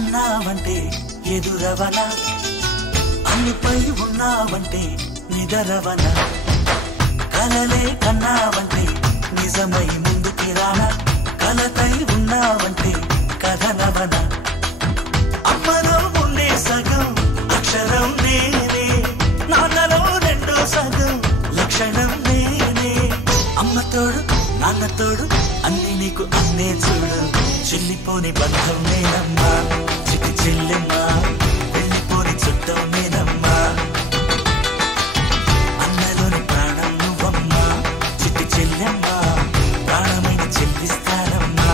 అన్నావంటే ఎదురవనా, అన్నిపై ఉన్నావంటే నిదరవనా, కలలే కన్నావంటే నిజమై ముందుకి రానా, కలతై ఉన్నావంటే కథనవనా. అమ్మలో ఉండే సగం అక్షరం నేనే, నాన్నలో రెండో సగం లక్షణం నేనే. అమ్మతోడు నాన్నతోడు అన్ని నీకు అన్నే చూడు, చెల్లిపోని బంధం నేనమ్మా, చిటి చెల్లెమ్మా, వెళ్ళిపోని చుట్టం నేనమ్మా. అన్నలోని ప్రాణం నువ్వమ్మా, చిటి చెల్లెమ్మా, ప్రాణమైన చెల్లిస్తానమ్మా.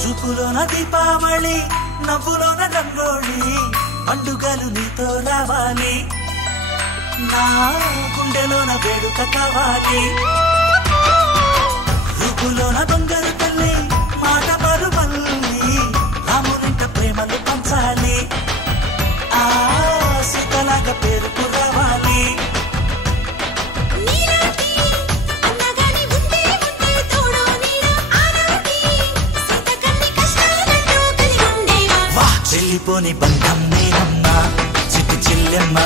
చూపులోన దీపావళి, నవ్వులోన రంగోళి, పండుగలు నీతో రావాలి, నా గుండెలోన వేడుక కావాలి. రూపులోన దొంగలు తల్లి, మాట పరుమల్లి, రామునింట ప్రేమలు పంచాలి, ఆ సీతలాగా పేరుకు రావాలి. చెల్లిపోని బంధం నేనమ్మా, చిట్టి చెల్లెమ్మా.